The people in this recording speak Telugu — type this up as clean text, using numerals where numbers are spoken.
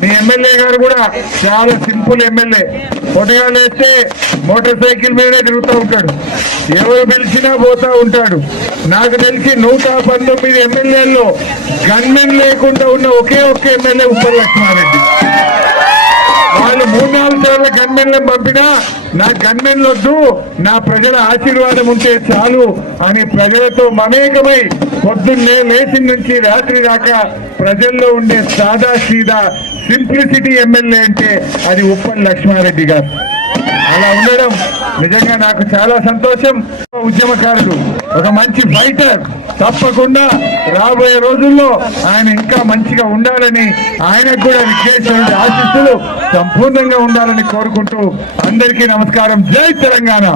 మీ ఎమ్మెల్యే గారు కూడా చాలా సింపుల్ ఎమ్మెల్యే. పొటగాలు వేస్తే మోటార్ సైకిల్ మీదనే తిరుగుతూ ఉంటాడు, ఎవరు పిలిచినా పోతా ఉంటాడు. నాకు తెలిసి 119 ఎమ్మెల్యేల్లో గన్మెన్ లేకుండా ఉన్న ఒకే ఒక్క ఎమ్మెల్యే ఉప్పల్ లక్ష్మారెడ్డి. వాళ్ళు 3-4 సార్లు గన్మెన్లను పంపినా నా గన్మెన్లు వద్దు, నా ప్రజల ఆశీర్వాదం ఉంటే చాలు అని ప్రజలతో మమేకమై పొద్దున్నే లేచి నుంచి రాత్రి దాకా ప్రజల్లో ఉండే సాదా సీదా సింప్లిసిటీ ఎమ్మెల్యే అంటే అది ఉప్పల్ లక్ష్మారెడ్డి గారు. అలా ఉండడం నిజంగా నాకు చాలా సంతోషం. ఉద్యమకారుడు, ఒక మంచి ఫైటర్. తప్పకుండా రాబోయే రోజుల్లో ఆయన ఇంకా మంచిగా ఉండాలని, ఆయనకు కూడా విజ్ఞేశ్వరుడి ఆశీస్సులు సంపూర్ణంగా ఉండాలని కోరుకుంటూ అందరికీ నమస్కారం. జై తెలంగాణ.